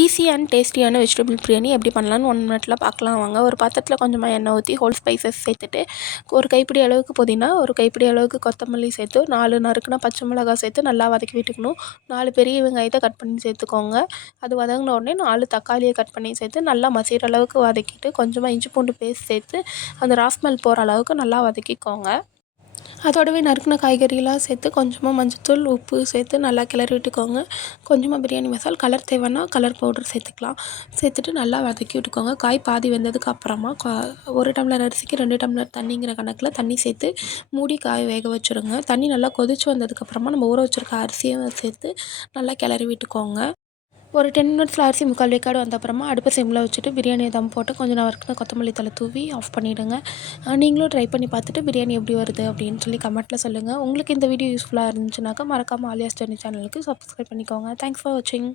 Easy and டேஸ்டியான vegetable biryani எப்படி பண்ணலான்னு 1 மினிட்ல பார்க்கலாம் வாங்க. ஒரு பாத்திரத்தில் கொஞ்சமாக எண்ணெய் ஊற்றி ஹோல் ஸ்பைசஸ் சேர்த்துட்டு, ஒரு கைப்பிடி அளவுக்கு புதினா, ஒரு கைப்பிடி அளவுக்கு கொத்தமல்லி சேர்த்து 4 நறுக்குன பச்சை மிளகாய் சேர்த்து நல்லா வதக்கி விட்டுக்கணும். 4 பெரிய வெங்காயத்தை கட் பண்ணி சேர்த்துக்கோங்க. அது வதங்கின உடனே 4 தக்காளியை கட் பண்ணி சேர்த்து நல்லா மசிகிற அளவுக்கு வதக்கிட்டு, கொஞ்சமாக இஞ்சி பூண்டு பேஸ்ட் சேர்த்து அந்த ராஸ்மெல் போகிற அளவுக்கு நல்லா வதக்கிக்கோங்க. அதோடவே நறுக்கின காய்கறியெலாம் சேர்த்து கொஞ்சமாக மஞ்சத்தூள், உப்பு சேர்த்து நல்லா கிளறி விட்டுக்கோங்க. கொஞ்சமாக பிரியாணி மசாலா, கலர் தேவைன்னா கலர் பவுடர் சேர்த்துக்கலாம். சேர்த்துட்டு நல்லா வதக்கி விட்டுக்கோங்க. காய் பாதி வெந்ததுக்கு அப்புறமா 1 டம்ளர் அரிசிக்கு 2 டம்ளர் தண்ணிங்கிற கணக்கில் தண்ணி சேர்த்து மூடி காய வேக வச்சுருங்க. தண்ணி நல்லா கொதித்து வந்ததுக்கப்புறமா நம்ம ஊற வச்சுருக்க அரிசியும் சேர்த்து நல்லா கிளறி விட்டுக்கோங்க. ஒரு 10 மினிட்ஸில் அரிசி 3/4 வேக்காடு வந்த அப்புறமா அடுப்பை சிம்மில் வச்சுட்டு பிரியாணியை தம் போட்டு கொஞ்சம் நறுக்குன கொத்தமல்லி தழை தூவி ஆஃப் பண்ணிவிடுங்க. நீங்களும் ட்ரை பண்ணி பார்த்துட்டு பிரியாணி எப்படி வருது அப்படின்னு சொல்லி கமெண்ட்டில் சொல்லுங்கள். உங்களுக்கு இந்த வீடியோ யூஸ்ஃபுல்லாக இருந்துச்சுனாக்கா மறக்காமல் ஆலியாஸ் ஜர்னி சேனலுக்கு சப்ஸ்கிரைப் பண்ணிக்கோங்க. தேங்க்ஸ் ஃபார் வாட்சிங்.